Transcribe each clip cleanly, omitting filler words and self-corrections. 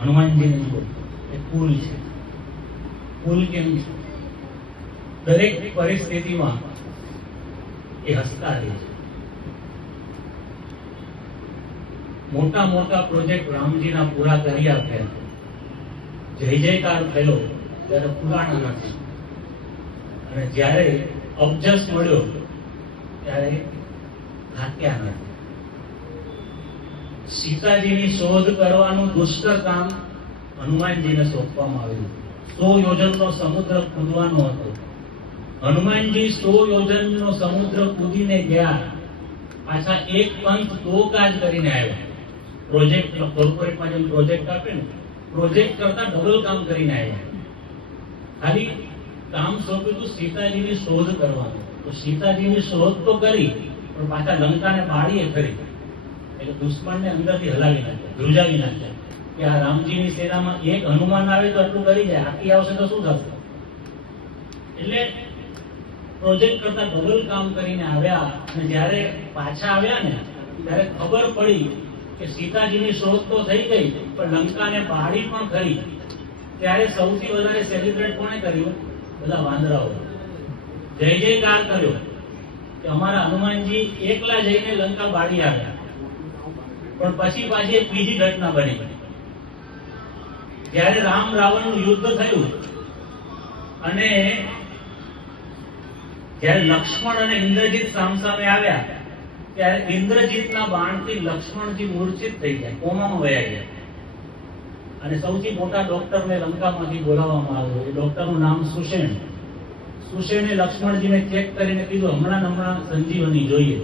હનુમાનજીને જુઓ, એ કુલ છે. કુલ કેમ છે? દરેક પરિસ્થિતિમાં એ હસતા રહે છે. મોટા મોટા પ્રોજેક્ટ રામજીના પૂરા કરી આપ્યા, જય જયકાર થયો ત્યારે પુરાણા નથી, અને જ્યારે અબજસ મળ્યો ત્યારે થાક્યા નથી. સીતાજીની શોધ કરવાનું દુષ્કર કામ હનુમાનજીને સોંપવામાં આવ્યું. 100 યોજનનો સમુદ્ર કૂદવાનો હતો. હનુમાનજી 100 યોજનનો સમુદ્ર કૂદીને ગયા, પાછા એક પંથ 2 કાજ કરીને આવ્યા. પ્રોજેક્ટ કોર્પોરેટમાં જેમ પ્રોજેક્ટ આપે ને, પ્રોજેક્ટ કરતા ડબલ કામ કરીને આવ્યા. ખાલી કામ સોંપ્યું હતું સીતાજીની શોધ કરવાનું, તો સીતાજીની શોધ તો કરી, પણ પાછા લંકાને બાળીએ ખરી. એટલે દુશ્મનને અંદરથી હલાવી નાખ્યા, ધ્રુજાવી નાખ્યા કે આ રામજીની સેનામાં એક હનુમાન આવે તો આટલું કરી જાય, આખી આવશે તો શું થશે? એટલે પ્રોજેક્ટ કરતા ડબલ કામ કરીને આવ્યા, અને જ્યારે પાછા આવ્યા ને ત્યારે ખબર પડી કે સીતાજીની શોધ તો થઈ ગઈ, પણ લંકાને બાળી પણ ખરી. ત્યારે સૌથી વધારે સેલિબ્રેટ કોણે કર્યું? બધા વાંદરાઓ. જય જયકાર કર્યો કે અમારા હનુમાનજી એકલા જઈને લંકા બાળી આવ્યા. પણ પછી પાછી એક બીજી ઘટના બની. જ્યારે રામ રાવણનું યુદ્ધ થયું અને જ્યારે લક્ષ્મણ અને ઇન્દ્રજીત સામસામે આવ્યા, ત્યારે ઇન્દ્રજીતના બાણથી લક્ષ્મણજી મૂર્છિત થઈ ગયા, કોમામાં વયા ગયા. અને સૌથી મોટા ડોક્ટરને લંકામાંથી બોલાવવામાં આવ્યો. એ ડોક્ટરનું નામ સુષેણ. સુષેણે લક્ષ્મણજીને ચેક કરીને કીધું હમણાં સંજીવની જોઈએ.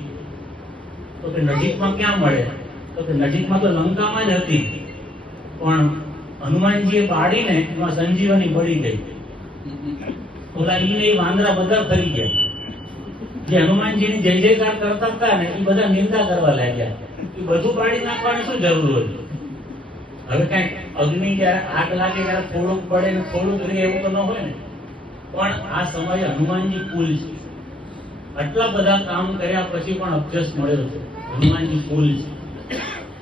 તો કે નજીકમાં ક્યાં મળે? તો કે નજીકમાં તો લંકામાં જ હતી, પણ હનુમાનજીએ બાળીને એમાં સંજીવની બળી ગઈ. ઓલા ઈ વાંદરા બધા ફરી ગયા. જે હનુમાનજીની જય જયકાર કરતા હતા ને, એ બધા નિંદા કરવા લાગ્યા. એ બધું બાળી નાખવાની શું જરૂર હોય? હવે કઈ અગ્નિ જયારે આગ લાગે ત્યારે થોડુંક પડે ને થોડુંક રહે એવું તો ન હોય ને. પણ આ સમયે હનુમાનજી કુલ છે. આટલા બધા કામ કર્યા પછી પણ અબજસ મળ્યો છે. હનુમાનજી કુલ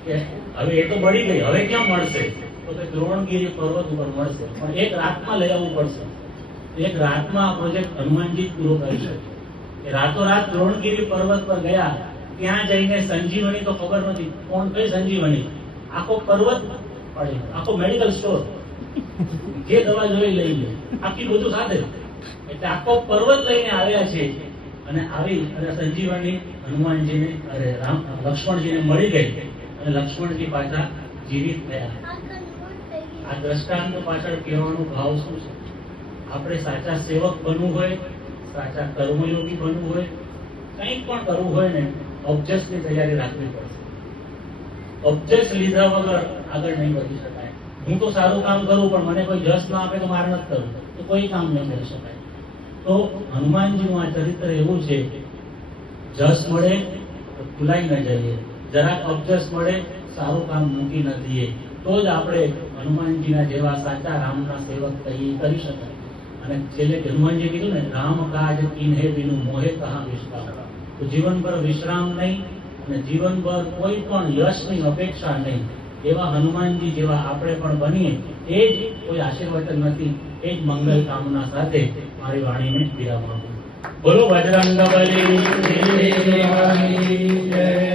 છે. હવે એ તો બળી ગઈ, હવે ક્યાં મળશે? તો કે દ્રોણગીરી પર્વત ઉપર મળશે, પણ એક રાતમાં લઈ આવવું પડશે. એક રાતમાં આ પ્રોજેક્ટ હનુમાનજી પૂરો કરી શકે. રાતોરાત દ્રોણગીરી પર્વત પર ગયા, ત્યાં જઈને સંજીવની તો ખબર નથી. કોણ કઈ સંજીવની? આખો પર્વત પડે, આખો મેડિકલ સ્ટોર, જે દવા જોઈ લઈ લે, આખી બધું સાથે. એટલે આખો પર્વત લઈને આવ્યા છે. અને આવી અને સંજીવની હનુમાનજીને લક્ષ્મણજીને મળી ગઈ, અને લક્ષ્મણજી પાછા જીવિત થયા. આ દ્રષ્ટાંત પાછળ કહેવાનો ભાવ શું છે? આપણે સાચા સેવક બનવું હોય, સાચા કર્મયોગી બનવું હોય, કંઈક પણ કરવું હોય ને, ઓબ્જેક્ટની તૈયારી રાખવી પડશે. ઓબ્જેક્ટ લીધા વગર આગળ નહીં વધી શકાય. હું તો સારું કામ કરું, પણ મને કોઈ જસ ના આપે તો મારે નથી કરવું, તો કોઈ કામ નહીં કરી શકાય. તો હનુમાનજીનું આ ચરિત્ર એવું છે, જસ મળે તો ભૂલાઈ ન જઈએ, જરાક ઓબ્જેક્ટ મળે સારું કામ મૂકી ન દઈએ, તો જ આપણે હનુમાનજીના જેવા સાચા રામના સેવક કરી શકાય. અને છેલ્લે હનુમાનજી કીધું ને, રામ કાજ કિન્હે બિનુ મોહે કહા વિશ્રામ. તો જીવનભર વિશ્રામ નહીં, અને જીવનભર કોઈ પણ યશની અપેક્ષા નહીં. એવા હનુમાનજી જેવા આપણે પણ બનીએ, એ જ કોઈ આશીર્વચન નથી. એ જ મંગલ કામના સાથે મારી વાણીને વિરામ આપું. બોલો બજરંગ બલી જય.